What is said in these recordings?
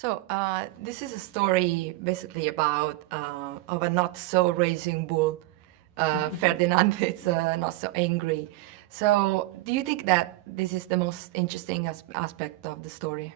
So this is a story basically about of a not so raging bull, Ferdinand. It's not so angry. So do you think that this is the most interesting aspect of the story?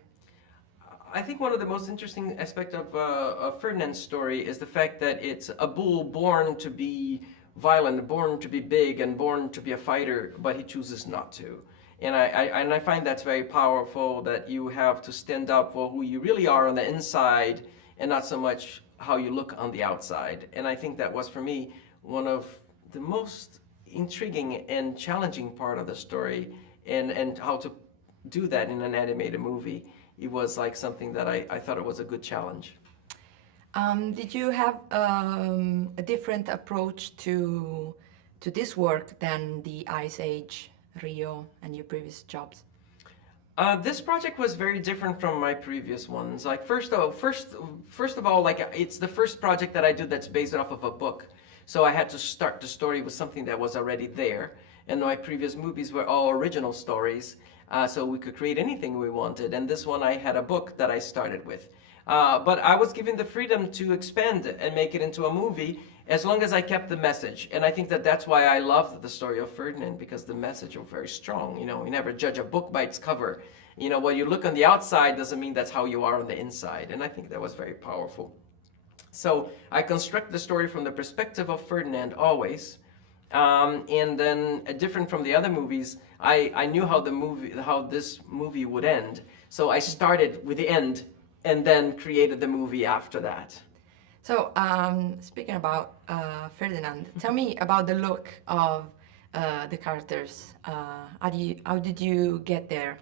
I think one of the most interesting aspects of Ferdinand's story is the fact that it's a bull born to be violent, born to be big, and born to be a fighter, but he chooses not to. And I find that's very powerful, that you have to stand up for who you really are on the inside and not so much how you look on the outside. And I think that was, for me, one of the most intriguing and challenging part of the story, and how to do that in an animated movie. It was like something that I thought it was a good challenge. Did you have a different approach to this work than the Ice Age, Rio, and your previous jobs? This project was very different from my previous ones. Like first of all, like it's the first project that I do that's based off of a book. So I had to start the story with something that was already there. And my previous movies were all original stories, so we could create anything we wanted. And this one, I had a book that I started with. But I was given the freedom to expand it and make it into a movie as long as I kept the message. And I think that that's why I loved the story of Ferdinand, because the message was very strong. You know, you never judge a book by its cover. You know, what you look on the outside doesn't mean that's how you are on the inside. And I think that was very powerful. So I construct the story from the perspective of Ferdinand always. And then different from the other movies, I knew how this movie would end. So I started with the end and then created the movie after that. So speaking about Ferdinand, tell me about the look of the characters. How did you get there?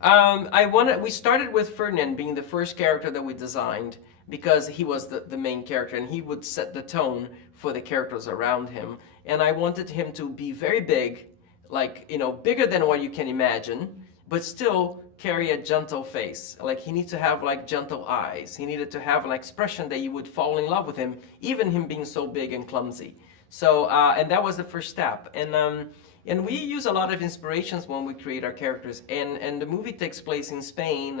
We started with Ferdinand being the first character that we designed, because he was the main character and he would set the tone for the characters around him. And I wanted him to be very big, like, you know, bigger than what you can imagine, but still carry a gentle face. Like, he needs to have like gentle eyes. He needed to have an expression that you would fall in love with him, even him being so big and clumsy. So, and that was the first step. And we use a lot of inspirations when we create our characters. And the movie takes place in Spain,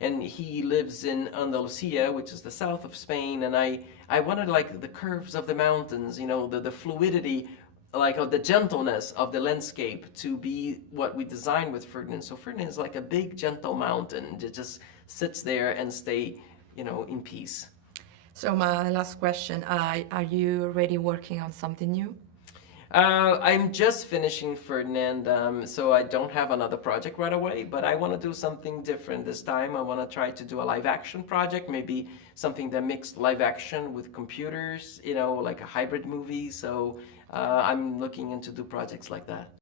and he lives in Andalusia, which is the south of Spain. And I wanted like the curves of the mountains, you know, the fluidity, like of the gentleness of the landscape to be what we designed with Ferdinand. So Ferdinand is like a big, gentle mountain that just sits there and stay, you know, in peace. So my last question, are you already working on something new? I'm just finishing Ferdinand, so I don't have another project right away, but I want to do something different this time. I want to try to do a live action project, maybe something that mixed live action with computers, you know, like a hybrid movie. So I'm looking into do projects like that.